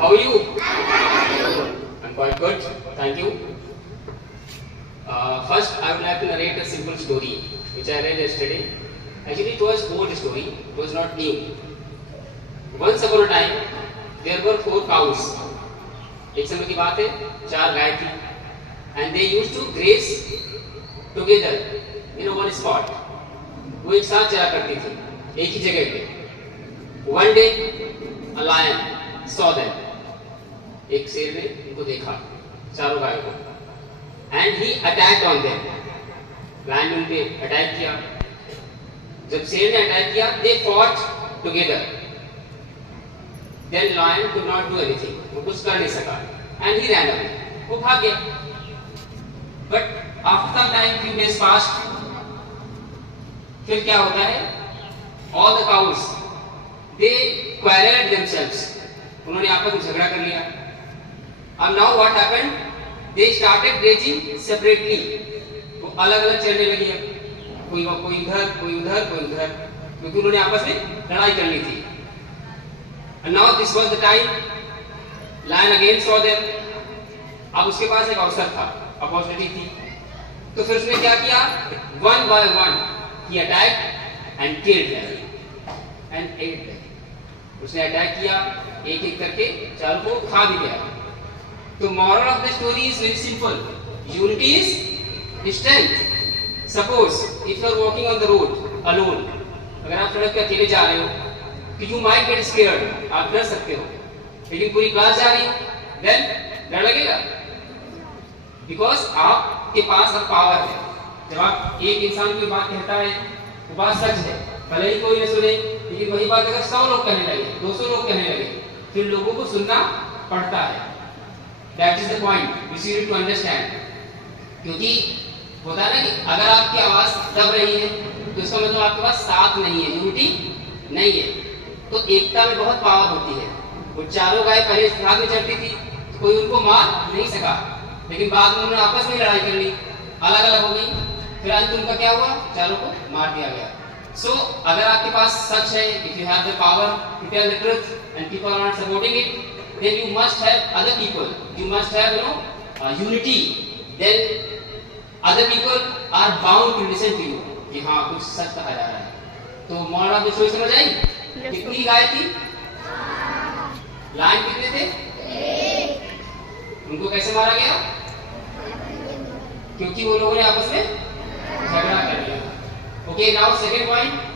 How are you? I'm quite good. Thank you. First, I would like to narrate a simple story which I read yesterday. Actually, it was old story. It was not new. Once upon a time, there were 4 cows. एक समय की बात है, 4 गाय थी, and they used to graze together in one spot. वो एक साथ चला करती थी, एक ही जगह पे. One day, a lion saw them. एक शेर ने उनको देखा, चारों गायों को, and he attacked on them. lion ने उन पे अटैक किया. जब शेर ने अटैक किया, they fought together. Then lion could not do anything. वो कुछ कर नहीं सका, and he ran away. वो भाग गया. But after some time, few days passed. फिर क्या होता है? All the cows, they quarreled themselves. उन्होंने आपस में झगड़ा कर लिया. अब now what happened? They started grazing separately. वो अलग अलग चलने लगी. कोई इधर, कोई उधर, कोई उधर, क्योंकि उन्होंने आपस में लड़ाई करनी थी. And now this was the time. Lion again saw them. अब उसके पास एक अवसर था, अपॉर्चुनिटी थी. तो फिर उसने क्या किया? One by one he attacked and killed them and ate them. उसने अटैक किया, एक एक करके चारों को खा भी गया. तो moral of the story is very simple. Unity is strength. Suppose if you are walking on the road alone, अगर आप सड़क पे अकेले जा रहे हो, तो you might get scared. आप डर सकते हो. लेकिन पूरी क्लास जा रही है, then डर लगेगा. Because आपके पास अब पावर है. जब आप एक इंसान कोई बात कहता है, वो बात सच है, भले ही कोई न सुने, लेकिन वही बात अगर 100 लोग कहने लगे, 200 लोग कहने लगे, फिर लोगों को सुनना पड़ता है. That is the point which you need to understand. क्योंकि होता है ना कि अगर आपकी आवाज दब रही है, तो इसका मतलब आपके पास साथ नहीं है, यूनिटी नहीं है. तो एकता में बहुत पावर होती है. वो चारों गाय पहले साथ में चलती थी, तो कोई उनको मार नहीं सका, लेकिन बाद में उन्होंने आपस में लड़ाई कर ली, अलग अलग हो गई. फिर अंत उनका क्या हुआ? चारों को मार दिया गया. So, अगर आपके पास सच है, if you have the power to tell the truth and people are not supporting it, then you must have other people. You must have unity. Then other people are bound to listen to you. कि हाँ कुछ सच कहा जा रहा है. तो moral of the story समझ आई? कितनी गाय थी? लायन कितने थे? उनको कैसे मारा गया? क्योंकि वो लोगों ने आपस में झगड़ा कर लिया. Okay, now second point.